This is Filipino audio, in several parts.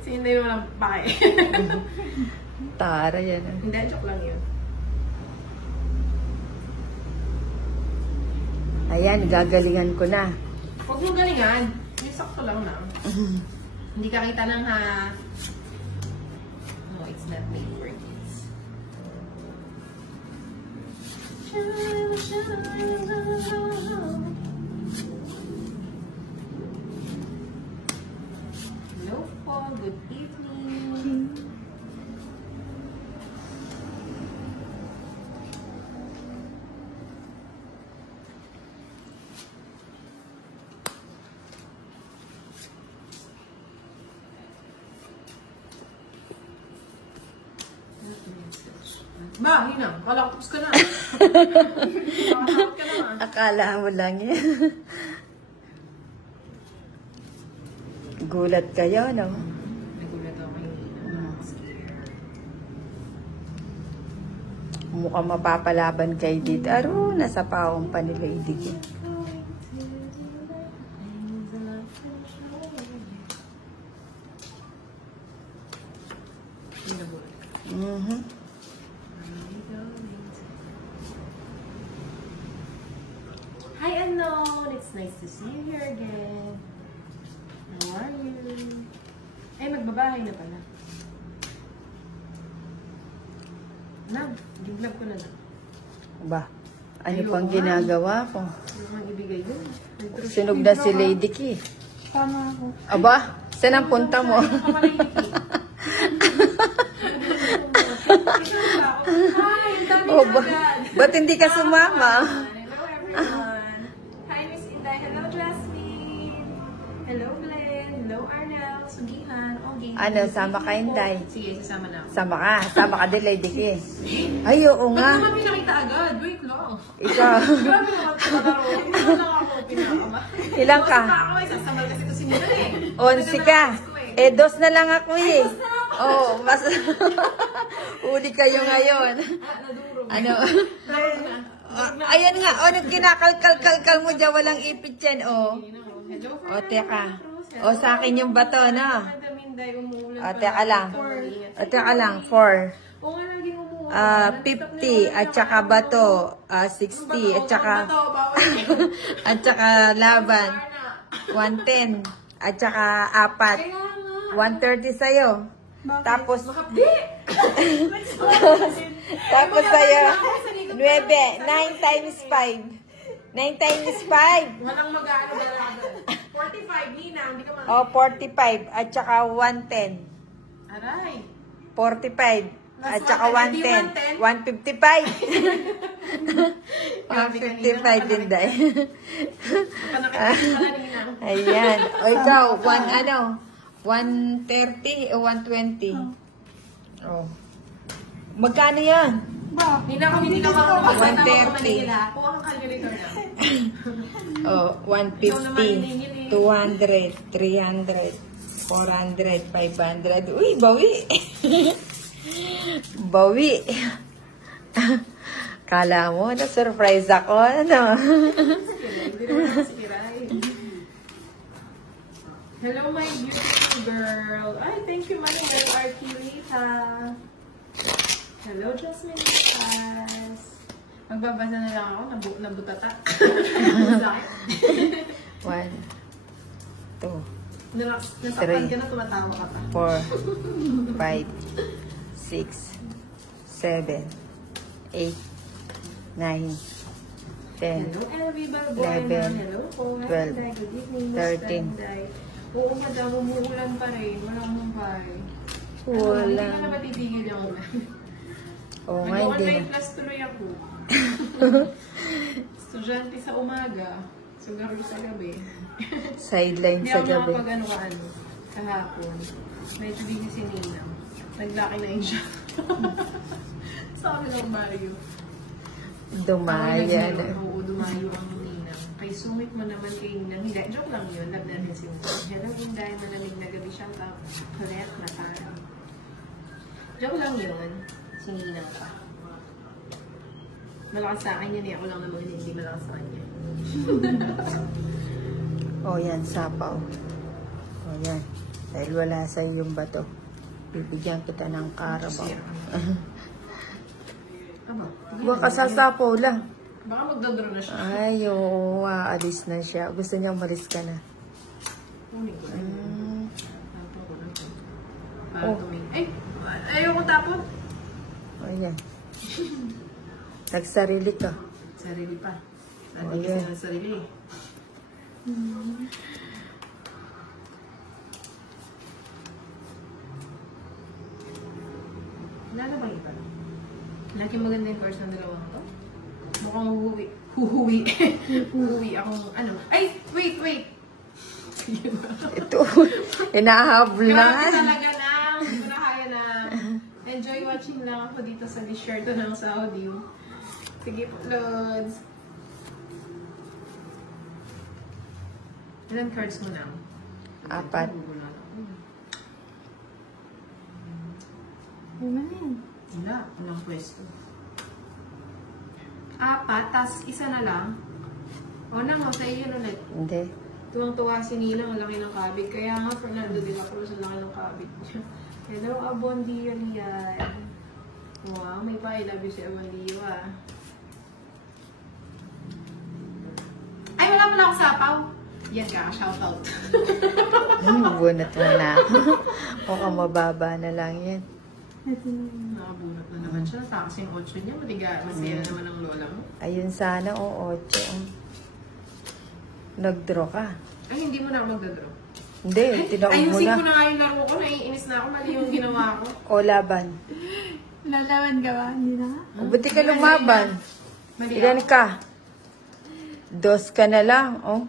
Sino yung walang pake? Tara yan. Hindi, joke lang yun. Ayan, gagalingan ko na. Huwag mo galingan. Yung sakto lang na. Hindi ka kita ng ha. No, it's not made for kids. Hello po, good evening. Ba, yun na. Kalaktos ka na. Kalaktot ka na. Akala mo lang yan. Gulat kayo, no? Nagulat ako kayo. Mukhang mapapalaban kayo dito. Aro, nasa paong pa ni Lady K. Hi, Unknown! It's nice to see you here again. How are you? Ay, magbabahay na pala. Giglab ko na lang. Ba, ano pang ginagawa ko? Ano mang ibigay dun? Sunog na si Lady K. Tama ako. Aba, saan ang punta mo? Hi! Dami Oh, na agad! ba't hindi ka sumama? Hello, everyone! Hi, Miss Inday! Hello, Jasmine! Hello, Glenn! Hello, Arnel! Sugihan! Okay. Ano, sama ka, Inday? Sige, sasama na ako. Sama ka din, Lady K. Ay, oo nga. Ba't naman pinakita agad? Wait lang. Ikaw. Grabe naman ito malaro. Hindi mo lang ako pinakama. Ilang ka? Basta ako eh, sasamal kasi ito si Nina eh. 11 ka. Eh, 2 na lang ako eh. Oh, mas uli kayo ngayon. Nadurog. Ano? Ayan nga, kinakalkal mo dyan, walang ipit yan, oh. Hello, O, teka. O, sa akin yung bato, no? Madam Inday, umuulan O, pa. teka lang. O, teka lang, 4. Oo nga, laging umuulan. 50, at saka bato, 60, at saka, Bato, bawal. at saka laban, 110, at saka 4, 130 sa'yo. Tapos, tapos sa'yo, 9, 9 times 5. 9 times 5. Walang mag-aano galaban. 45, Nina, hindi ka mag- O, 45, at saka 110. Aray. 45. At saka 110. 155. 155 din dahil. Ayan. O ikaw, 130 o 120? Oh. Magkano yan? Nina, kung hindi ka makakapagpata mo 130. Manila, kuha kang calculator na. Oh, 150, 200, 300, 400, 500. Uy, bawi. Bawi. Kala mo, na-surprise ako, ano? Hindi naman ako si Kiray. Hello, my beautiful girl. Ay, thank you, Manuel Arquilita. Hello, Jasmine Lucas. Magbabasa na lang ako, nabutata. 1, 2, Nasaktan ka na, tumatawa ka pa. 4, 5, 6, 7, 8, 9, 10, Hello, Elvie Balbuena. 11, Hello po. 12, Good evening, Miss 13. Danday. Oo, madam, umuulan pa rin. Walang mumpay. Wala. Hindi ko na matitigil yung ulan. Oo nga, hindi na. Mag-online class tuloy ako. Estudyante sa umaga. Sugar sa gabi. Sideline sa Hindi gabi. ako makapag-ano kahapon. Medyo busy si Nina. Naglaki na yun siya. Sa akin ang Mario. Dumaya na. Oo, dumayo ang Nina. Kay sumit mo naman kay Nina. Hindi, joke lang yun. Love na rin si Nina. Hello, Inday. Malamig na gabi siyang kakulit na parang. Joke lang yun. Si Nina pa. Malakas sa akin yun eh. Ako lang naman hindi malakas sa kanya. Oh, yan, sapaw. O yan. Dahil wala sa'yo yung bato. Bibigyan kita ng Carabao. Aba, Baka sasapaw lang. baka magdodraw na siya. Ay, oo. Aalis na siya. Gusto niya umalis ka na. Kunin ko lang. Tapon ko lang. Para Oh. tumingin. Ay! Ayoko tapon. O yan. Nagsarili ka. Sarili pa. Oh, Hindi yeah. kasi ng sarili eh. Wala na bang iba? Lagi maganda yung course ng dalawang to. Mukhang huhuwi. Huhuwi akong ano. Ay! Wait! Ito. Inahabol na. Grabe talaga na. Hindi ko na kaya na. Enjoy watching lang ako dito sa disyerto ng Saudi. Sige po, Lods. Ilan cards mo na? 4. Wala. Walang pwesto. 4, tas isa na lang. O nang, sa iyo ulit. Hindi. Tuwang-tuwa si Nila, ang laki ng kabig. Kaya nga, Fernando de la Cruz, ang laki ng kabig niya. Hello, Abondia Rian. Wow, may pa I love you si Abondia. Ay, wala pala akong sapaw. Yan ka, shoutout. Bunot mo na ako. Mukhang mababa na lang yan. Nakabunot na naman siya. Takas yung 8 niya. Masaya na naman ang lola mo. Ayun sana, o 8. Nag-draw ka. Ay, hindi mo na ako magdadraw. Hindi, tinaog mo Ayusin na. ko na nga yung laro ko. Naiinis na ako. Mali yung ginawa ko. O laban. Lalaban ka ba? Hindi na nga. O ba't di ka lumaban? Mali Ilan ako. ka? 2 ka na lang, oh.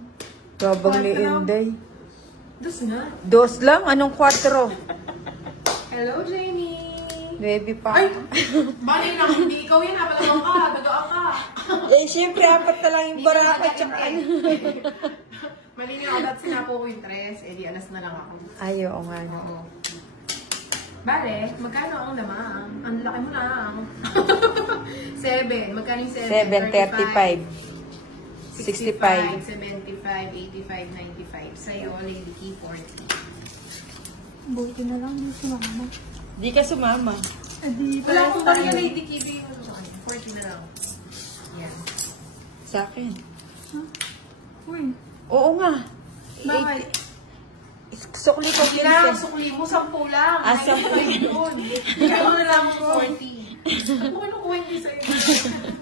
Gabang ni Quatro. Inday. Dus na. 2 lang? Anong 4? Hello, Jenny. 9 pa. Ay! Bali na, hindi ikaw yan. Napalawang ka. Nagaan ka. Eh, siyempre, 4 na lang yung baraka. Tsaka ano. Mali niyo ako. Dahil sinapo ko yung 3. Eh, di alas na lang ako. Ay, oo nga, no. Oo. Bale, magkano ang lamang? Ang laki mo lang. 7. Magkano yung 7? 7, 35. 65. 75, 85, 95. Sa'yo, Lady Key, 40. Buti na lang hindi sumama. Di ka sumama. Adi, Wala akong kanya, Lady Key. 40 na lang. Yan. Sa akin. Uy, Oo nga. Bakit? Sukli ko Hindi lang, sukli mo, 10 lang. Ah, 10 yun. Ikaw na lang mo 40. Ano ko hindi sa'yo?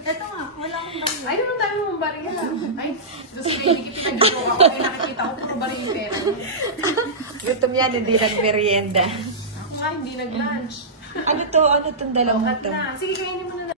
eto nga, wala akong dami. Ay, naman tayo mong bariya. Ay, gusto ko hindi kita nag-joke ako. Kaya nakikita ko, puro bariya yung pera. Gutom yan, hindi nag-merienda. Ako nga, hindi nag-lunch. Ano to? Ano tong dalawang At to? na. Sige, kainin mo na lang.